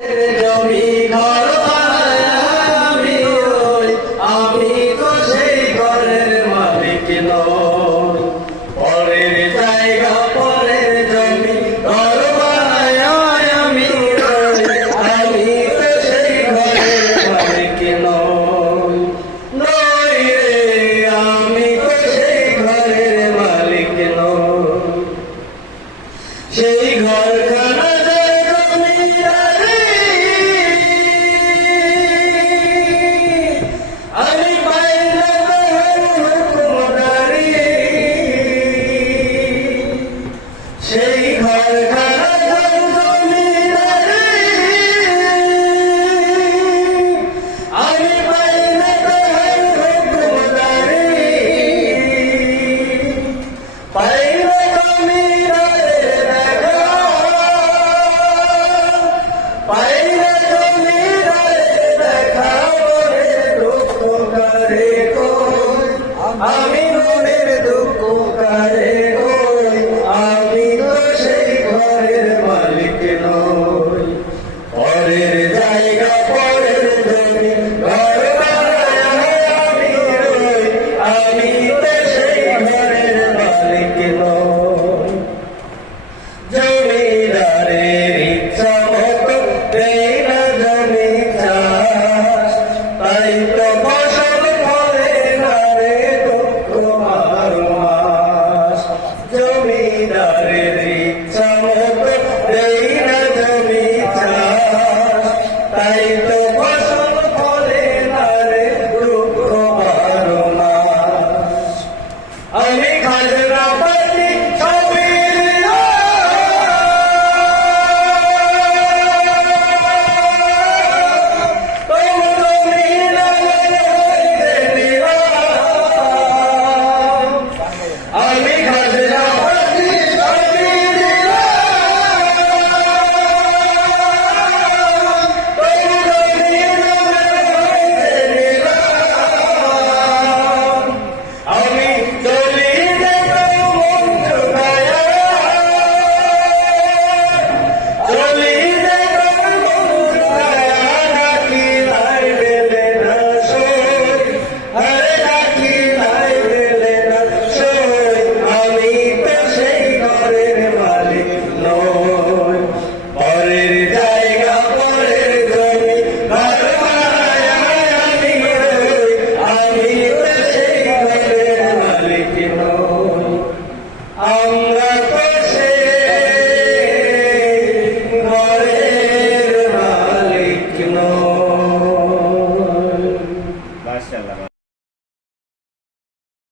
জমি ঘর বানায় আমি তো সেই ঘরের মালিক নই। পরের জায়গা পরের জমি ঘর বানায় আমি তো সেই ঘরের মালিক নই। নই রে আমি তো সেই ঘরের মালিক নই। সেই ঘরখানা সেই ঘরখানা আমি পাইলে পাইলে জমিদারে দেখা পাইলে জমিদারে দেখা বলে দুঃখ করে কই আমি মনের দুঃখ করে কই আমি তো সেই ঘরের মালিক নই। পরের জায়গা পরের জমি ঘর বানায় আমি তো সেই ঘরের মালিক নই। জমিদারের ইচ্ছা মতো দেই না জমি চাষ, তাই তো ফসল ফলে না রে দুঃখ বারো মাস। জমিদারের ইচ্ছা মতো দেই না জমি চাষ, তাই তো ফসল ফলে না রে দুঃখ বারো মাস। আমি খাজনা পাতি ছবি আমি খাজনা পাতি ছবি আমি চলি আমরা তো সেই ঘরের মালিক নই।